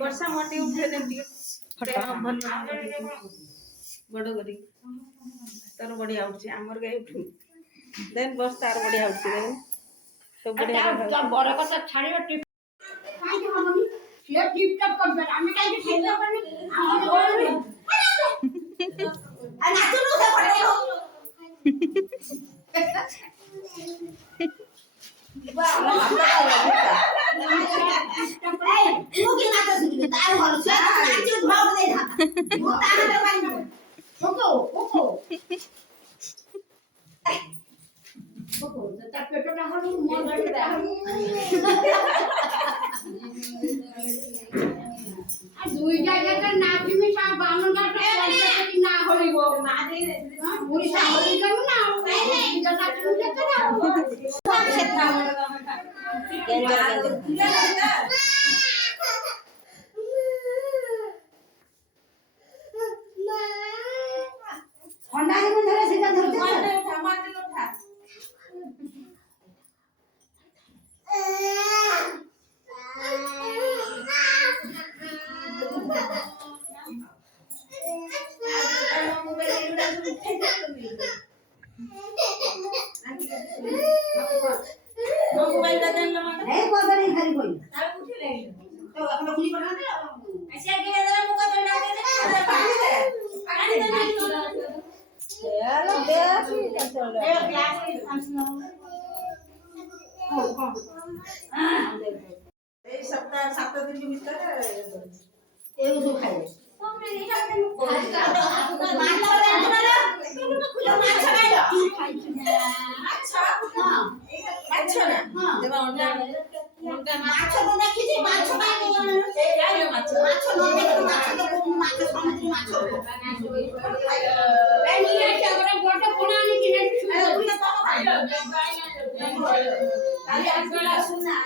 ବର୍ଷା ମଟି ଉଠେ ଯେମିତି ବଡ଼ କରି ତାର ବଢ଼ିଆ ଉଠୁଛି ଆମର ଗାଈ ଉଠୁନି ଦେନ୍ ବର୍ଷ ତାର ବଢ଼ିଆ ଉଠୁଛି ଦେନ୍ ସବୁ ବଢ଼ିଆ ବଡ଼ କଥା ଛାଡ଼ିବ କାହିଁକି ହବନି ସିଏ ଟିପ୍ ଟପ୍ କରିବେ ଆମେ କାହିଁକି ଖାଇଲେ ହବନି ଆମର ଆ ନାଚୁନୁ ସେ ପଡିବ দুই জায়গাটা না তুমি সব বামনটা না হইব না দিলে পুরি সাহরি কেন না জায়গা তুমি যেতে না ঠান্ডা দিন ধরে সেটা ধরতে মারতে ওঠা মোবাইলটা দেন না এই কথা নেই খালি কই তার উঠে লাগলো তো এখন খুলি বানা দে আচ্ছা কে দাদা মুখ তো না দে পানি দে হ্যালো দেখি চলো এই ক্লাস আসলো এই সপ্তাহ 7 দিন ভিতরে এই ওষুধ খাইবে শুন না